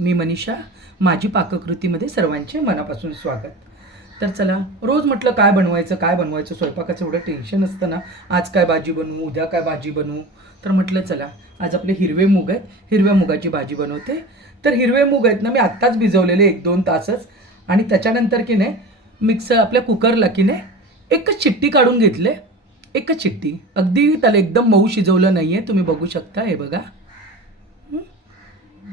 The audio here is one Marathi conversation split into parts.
मी मनीषा, माझी पाककृतीमध्ये सर्वांचे मनापासून स्वागत. तर चला, रोज म्हटलं काय बनवायचं स्वयंपाकाचं एवढं टेन्शन असतं ना, आज काय भाजी बनवू, उद्या काय भाजी बनवू. तर म्हटलं चला, आज आपले हिरवे मूग आहेत, हिरव्या मुगाची भाजी बनवते. तर हिरवे मूग आहेत ना, मी आत्ताच भिजवलेले 1-2 तासच, आणि त्याच्यानंतर की नाही आपल्या कुकरला की नाही एकच शिट्टी काढून घेतले. एकच शिट्टी, अगदी त्याला एकदम मऊ शिजवलं नाही आहे, तुम्ही बघू शकता. हे बघा.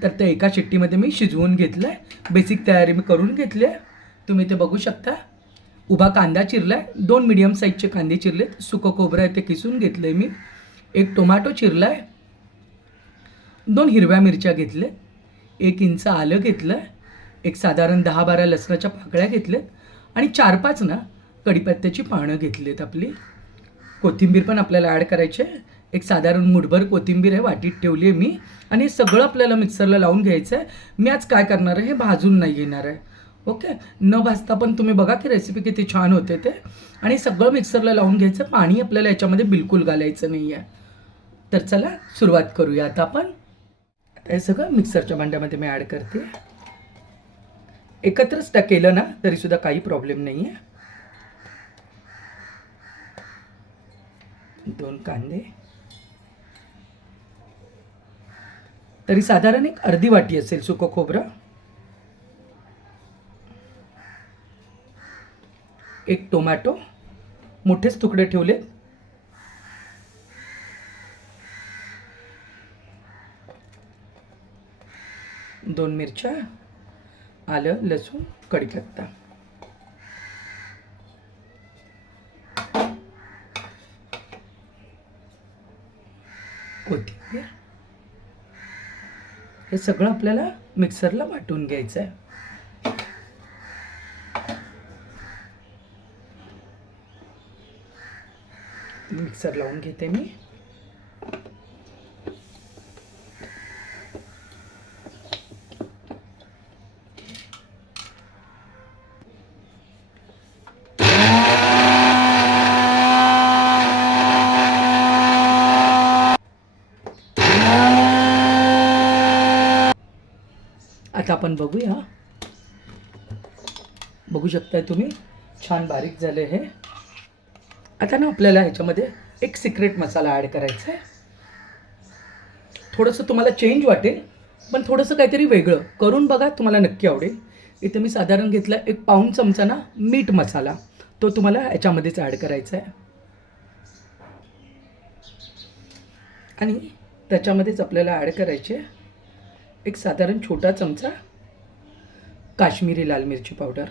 तर त्या एका शिट्टीमध्ये मी शिजवून घेतलं आहे. बेसिक तयारी मी करून घेतली आहे, तुम्ही ते बघू शकता. उभा कांदा चिरला आहे, 2 मीडियम साईजचे कांदे चिरलेत, सुकं खोबरं आहे ते किसून घेतलं आहे मी, 1 टोमॅटो चिरला आहे, 2 हिरव्या मिरच्या घेतल्या, 1 इंच आलं घेतलं आहे, एक साधारण 10-12 लसणाच्या पाकळ्या घेतल्यात, आणि 4-5 ना कढीपत्त्याची पानं घेतलीत. आपली कोथिंबीर पण आपल्याला ॲड करायची आहे. एक साधारण मुठभर कोथिंबीर आहे, वाटीत ठेवली आहे मी. आणि हे सगळं आपल्याला मिक्सरला लावून घ्यायचं आहे. मी आज काय करणार आहे, हे भाजून नाही घेणार आहे. ओके, न भाजता पण तुम्ही बघा की रेसिपी किती छान होते ते. आणि सगळं मिक्सरला लावून घ्यायचं. पाणी आपल्याला याच्यामध्ये बिलकुल घालायचं नाही आहे. तर चला सुरुवात करूया आता आपण. आता हे सगळं मिक्सरच्या भांड्यामध्ये मी ॲड करते. एकत्रच केलं ना तरीसुद्धा काही प्रॉब्लेम नाही आहे. 2 कांदे, तरी साधारण एक अर्धी वाटी असेल सुकं खोबरं, 1 टोमॅटो मोठेच तुकडे ठेवले, 2 मिरच्या, आलं लसूण कढीपत्ता, कोथिंबीर. हे सगळं आपल्याला मिक्सरला वाटून घ्यायचं आहे. मिक्सर लावून घेते मी. आता आपण बघूया. बघू शकताय तुम्ही, छान बारीक झाले हे. आता ना आपल्याला ह्याच्यामध्ये एक सिक्रेट मसाला ॲड करायचा आहे. थोडंसं तुम्हाला चेंज वाटेल, पण थोडंसं काहीतरी वेगळं करून बघा, तुम्हाला नक्की आवडेल. इथे मी साधारण घेतला 1 पाऊण चमचा ना मीठ मसाला, तो तुम्हाला ह्याच्यामध्येच ॲड करायचा आहे. आणि त्याच्यामध्येच आपल्याला ॲड करायचे एक साधारण छोटा चमचा काश्मीरी लाल मिरची पावडर.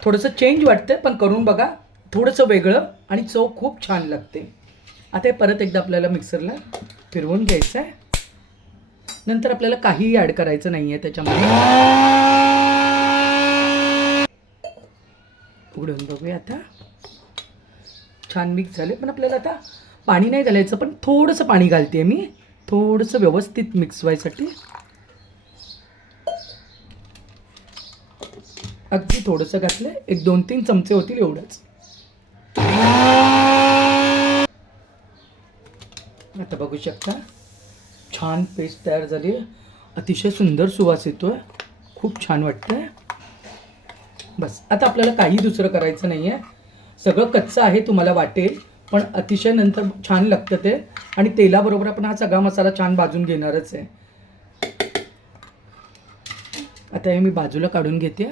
थोडंसं चेंज वाटतं, पण करून बघा, थोडंसं वेगळं आणि चव खूप छान लागते. आता हे परत एकदा आपल्याला मिक्सरला फिरवून घ्यायचं आहे. नंतर आपल्याला काहीही ॲड करायचं नाही आहे त्याच्यामध्ये. उघडून बघूया आता. छान मिक्स झाले, पण आपल्याला आता पाणी नाही घालायचं, पण थोडंसं पाणी घालते मी, थोडंसं व्यवस्थित मिक्स व्हायसाठी. अगदी थोडंसं घातलं, एक 2-3 चमचे होतील एवढंच. आता बघू शकता, छान पेस्ट तयार झाली आहे. अतिशय सुंदर सुवास येतोय, खूप छान वाटतंय. बस आता आपल्याला काही दुसरं करायचं नाही आहे. सगळं कच्चं आहे तुम्हाला वाटेल, पण अतिशय नंतर छान लागतं ते. आणि तेलाबरोबर आपण हा सगळा मसाला छान भाजून घेणारच आहे. आता हे मी बाजूला काढून घेते.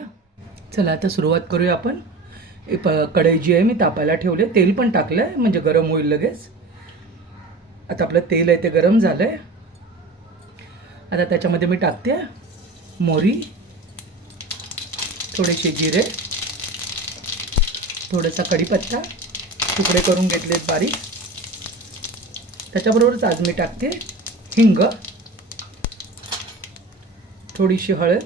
चला आता सुरुवात करूया आपण. कढई जी आहे मी तापायला ठेवले, तेल पण टाकलं आहे म्हणजे गरम होईल लगेच. आता आपलं तेल आहे ते गरम झालं आहे. आता त्याच्यामध्ये मी टाकते मोहरी, थोडेसे जिरे, थोडासा कढीपत्ता तुकडे करून घेतलेत बारीक. त्याच्याबरोबरच आज मी टाकते हिंग, थोडीशी हळद,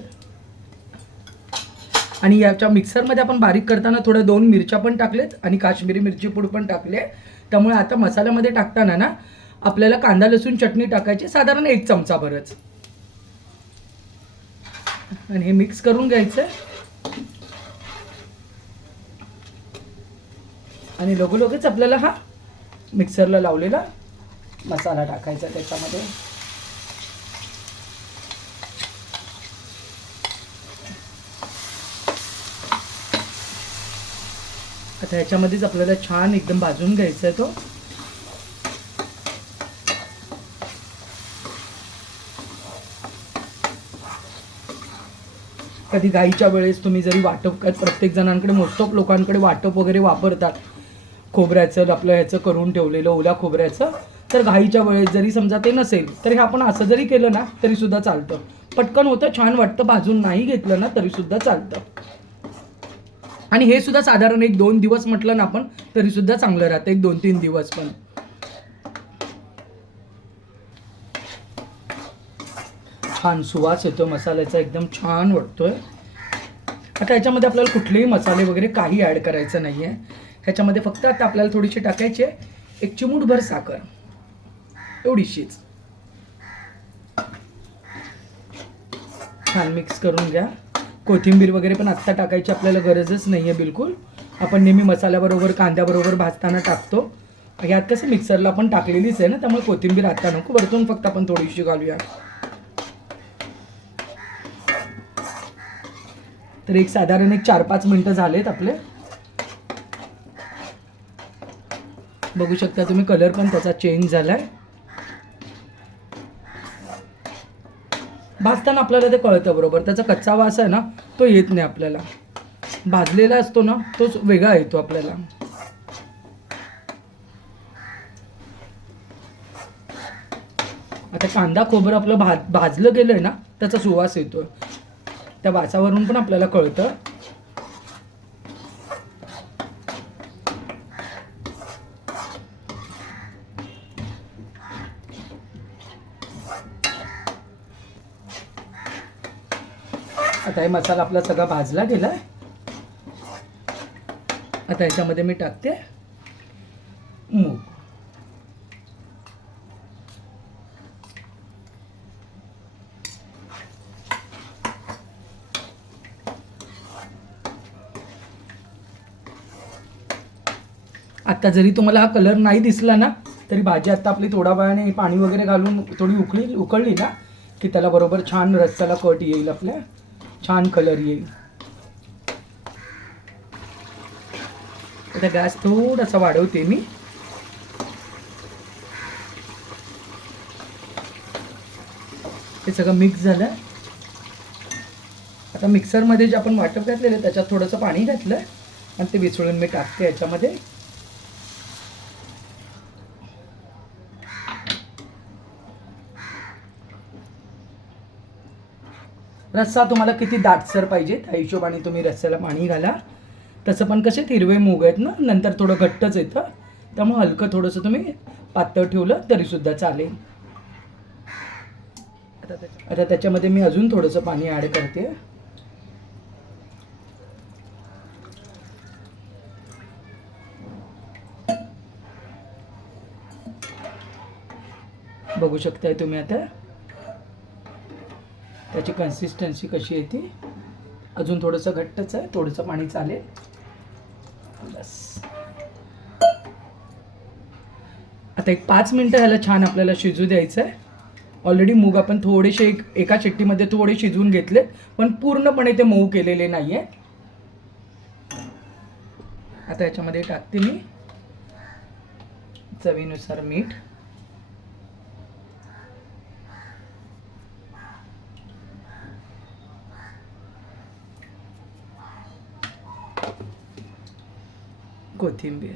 आणि याच्या मिक्सरमध्ये आपण बारीक करताना थोड्या 2 मिरच्या पण टाकलेत आणि काश्मीरी मिरची पूड पण टाकली आहे. त्यामुळे आता मसाल्यामध्ये टाकताना ना आपल्याला कांदा लसूण चटणी टाकायची, साधारण 1 चमचा भरच. आणि हे मिक्स करून घ्यायचं. आणि लगोलगच आपल्याला हा मिक्सरला लावलेला मसाला टाकायचा त्याच्यामध्ये. आता ह्याच्यामध्येच आपल्याला छान एकदम भाजून घ्यायचा आहे तो. कधी घाईच्या वेळेस तुम्ही जरी वाटप, प्रत्येक जणांकडे, मोस्ट ऑफ लोकांकडे वाटप वगैरे वापरतात खोबऱ्याचं, आपलं ह्याचं करून ठेवलेलं ओला खोबऱ्याचं. तर घाईच्या वेळेस जरी समजा ते नसेल तर हे आपण असं जरी केलं ना तरीसुद्धा चालतं. पटकन होतं, छान वाटतं. भाजून नाही घेतलं ना तरीसुद्धा चालतं. आणि हे सुद्धा साधारण 1-2 दिवस म्हटलं ना आपण तरीसुद्धा चांगलं राहतं, 1-2-3 दिवस पण. छान सुवास येतो मसाल्याचा, एकदम छान वाटतोय. आता ह्याच्यामध्ये आपल्याला कुठलेही मसाले वगैरे काही ॲड करायचं नाही आहे. ह्याच्यामध्ये फक्त आता आपल्याला थोडीशी टाकायची आहे, 1 चिमूटभर साखर, एवढीशीच. छान मिक्स करून घ्या. कोथिंबीर वगैरे पण आत्ता टाकायची आपल्याला गरजच नाही आहे बिलकुल. आपण नेहमी मसाल्याबरोबर, कांद्याबरोबर भाजताना टाकतो. ह्यात कसं मिक्सरला आपण टाकलेलीच आहे ना, त्यामुळे कोथिंबीर आत्ता नको, वरतून फक्त आपण थोडीशी घालूया. तर एक साधारण 4-5 मिनटं झालेत आपले. बघू शकता तुम्ही, कलर पण त्याचा चेंज झालाय. भाजताना आपल्याला ते कळतं बरोबर, त्याचा कच्चा वास आहे ना तो येत नाही आपल्याला. भाजलेला असतो ना तोच वेगळा येतो आपल्याला. आता कांदा खोबरं आपलं भाजलं गेलंय ना त्याचा सुवास येतो, त्या वासावरून पण आपल्याला कळतं. आता हे मसाला आपला सगळा भाजला गेलाय. आता याच्यामध्ये मी टाकते मूग. आता जरी तुम्हाला हा कलर नाही दिसला ना तरी भाजी आता आपली थोडा वेळाने पाणी वगैरे घालून थोडी उकळली ना की त्याला बरोबर छान रस्स्याला कट येईल, आपल्या छान कलर येईल. आता गॅस थोडासा वाढवते मी. हे सगळं मिक्स झालं. आता मिक्सरमध्ये जे आपण वाटप घातलेलं त्याच्यात थोडंसं पाणी घातलं आणि ते मिसळून मी टाकते याच्यामध्ये. रस्सा तुम्हाला किती दाटसर पाहिजे त्या हिशोबाने तुम्ही रस्स्याला पाणी घाला. तसं पण कसे हिरवे मूग आहेत ना, नंतर थोडं घट्टच येतं, त्यामुळे हलकं थोडंसं तुम्ही पातळ ठेवलं तरीसुद्धा चालेल. आता त्याच्यामध्ये मी अजून थोडंसं पाणी ॲड करते. बघू शकताय तुम्ही आता त्याची कन्सिस्टन्सी कशी आहे ती. अजून थोडंसं घट्टच आहे, थोडंसं पाणी चालेल बस. आता 5 मिनटं ह्याला छान आपल्याला शिजू द्यायचं आहे. ऑलरेडी मूग आपण थोडेसे एका शिट्टीमध्ये थोडे शिजवून घेतले, पण पूर्णपणे ते मऊ केलेले नाही आहे. आता याच्यामध्ये टाकते मी चवीनुसार मीठ. कोथिंबीर.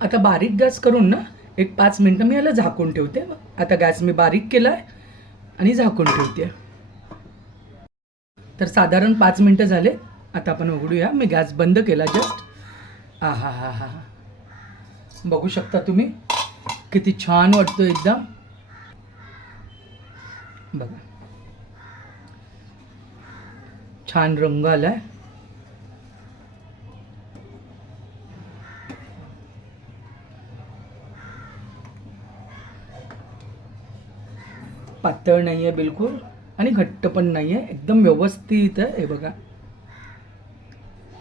आता बारीक गॅस करून ना 5 मिनटं मी याला झाकून ठेवते. आता गॅस मी बारीक केलाय आणि झाकून ठेवते. तर साधारण 5 मिनटं झाले. आता आपण उघडूया. मी गॅस बंद केला जस्ट. हा हा हा हा बघू शकता तुम्ही किती छान वाटतो एकदम. बघा छान रंग आलाय. पातळ नाही आहे बिलकुल आणि घट्ट पण नाही आहे, एकदम व्यवस्थित आहे. हे बघा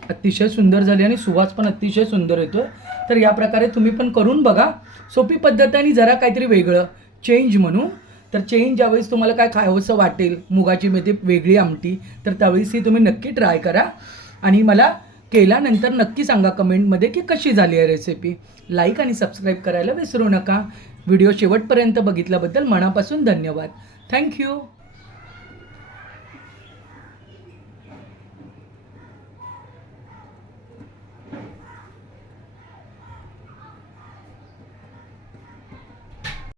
अतिशय सुंदर झाली आणि सुवास पण अतिशय सुंदर येतो आहे. तर या प्रकारे तुम्ही पण करून बघा. सोपी पद्धत आणि जरा काहीतरी वेगळं चेंज म्हणून. तर चेंज ज्यावेळेस तुम्हाला काय खावंसं वाटेल, मुगाची मेथी वेगळी आमटी, तर त्यावेळेस ही तुम्ही नक्की ट्राय करा आणि मला केल्यानंतर नक्की सांगा कमेंटमध्ये की कशी झाली आहे रेसिपी. लाईक आणि सबस्क्राईब करायला विसरू नका. व्हिडिओ शेवटपर्यंत बघितल्याबद्दल मनापासून धन्यवाद. थँक्यू.